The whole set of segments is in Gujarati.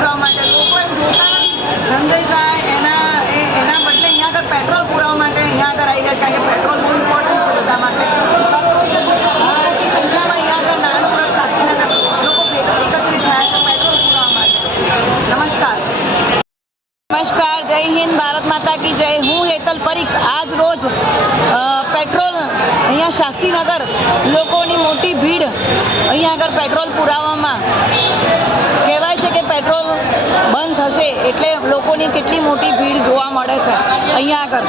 પુરાવા માટે લોકો એમ જોતા નથી રંજાઈ જાય એના બદલે અહીંયા આગળ પેટ્રોલ પુરાવા માટે અહીંયા આગળ આવી ગયા, કારણ કે પેટ્રોલ બહુ ઇમ્પોર્ટન્ટ છે બધા માટે. સંખ્યામાં અહીંયા આગળ નારણપુરા શાસ્ત્રીનગર લોકો એકત્રિત થયા છે પેટ્રોલ પુરાવા માટે. નમસ્કાર. જય હિન્દ, ભારત માતા કી જય. હું હેતલ પરીખ. આજ રોજ પેટ્રોલ અહીંયા શાસ્ત્રીનગર લોકોની મોટી ભીડ અહીંયા આગળ પેટ્રોલ પુરાવામાં કહેવાય છે કે પેટ્રોલ બંધ થશે એટલે લોકોની કેટલી મોટી ભીડ જોવા મળે છે અહીંયા આગળ.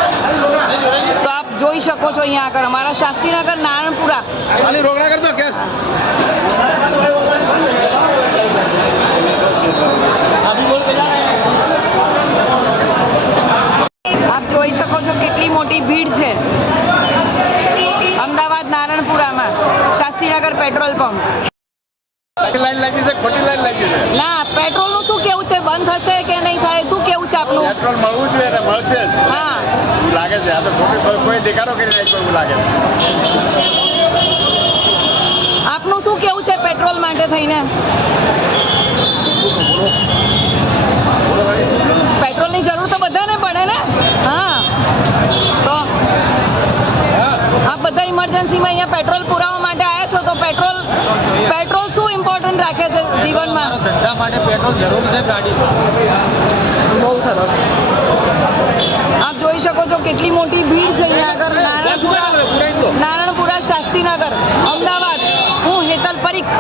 તો આપ જોઈ શકો છો અહીંયા આગળ અમારા શાસ્ત્રીનગર નારણપુરા. આપ જોઈ શકો છો કેટલી મોટી ભીડ છે અમદાવાદ નારણપુરામાં શાસ્ત્રીનગર પેટ્રોલ પંપ. લાઈન લાગી છે, ખોટી લાઈન લાગી છે. ના, પેટ્રોલનું શું કેવું છે? બંધ થશે કે નહીં થાય? શું કેવું છે આપનું? પેટ્રોલ મળવું જોઈએ ને મળશે જ. હા, એવું લાગે છે. આ તો કોઈ દેખાડો કરી નાખ્યો એવું લાગે છે. આપનું શું કેવું છે પેટ્રોલ માટે થઈને? પેટ્રોલની જરૂર તો બધાને પડે ને. હા, તો આપ બધા ઇમરજન્સીમાં અહીંયા પેટ્રોલ પુરાવા માટે આવ્યા છો, તો પેટ્રોલ શું ઇમ્પોર્ટન્ટ રાખે છે જીવનમાં? ધંધા માટે પેટ્રોલ જરૂર છે ગાડી. બહુ સરસ. આપ જોઈ શકો છો કેટલી મોટી ભીડ છે અહીંયા આગળ નારણપુરા શાસ્ત્રીનગર અમદાવાદ. હું હેતલ પરીખ.